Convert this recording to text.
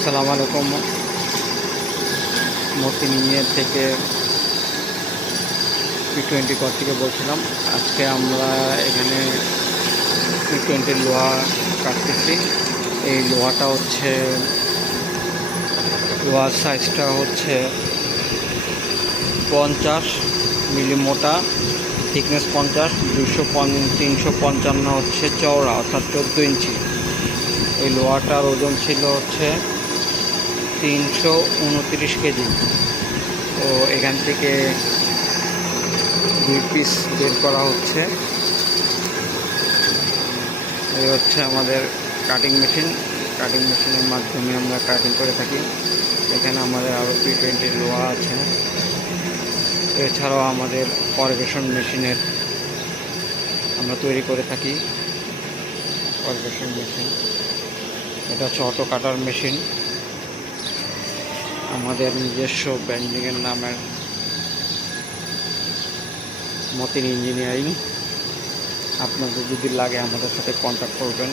আসসালামু আলাইকুম। মতিন ইঞ্জিনিয়ার থেকে P20 ঘর থেকে বলছিলাম। আজকে আমরা এখানে P20 লোহা কাটতেছি। এই লোহাটা হচ্ছে, লোহার সাইজটা হচ্ছে 50 মিলি মোটা, থিকনেস 50, 355 হচ্ছে চওড়া, অর্থাৎ 14 ইঞ্চি। এই লোহাটার ওজন ছিল হচ্ছে 329 কেজি। তো এখান থেকে 2 পিস বের করা হচ্ছে। এই হচ্ছে আমাদের কাটিং মেশিন। কাটিং মেশিনের মাধ্যমে আমরা কাটিং করে থাকি। এখানে আমাদের আরও P20 লোহা আছে। এছাড়াও আমাদের পারফেকশন মেশিনের আমরা তৈরি করে থাকি। পারফেকশন মেশিন এটা হচ্ছে অটো কাটার মেশিন। আমাদের নিজস্ব ব্র্যান্ডিংয়ের নামের মতিন ইঞ্জিনিয়ারিং। আপনাদের যদি লাগে আমাদের সাথে কন্ট্যাক্ট করবেন।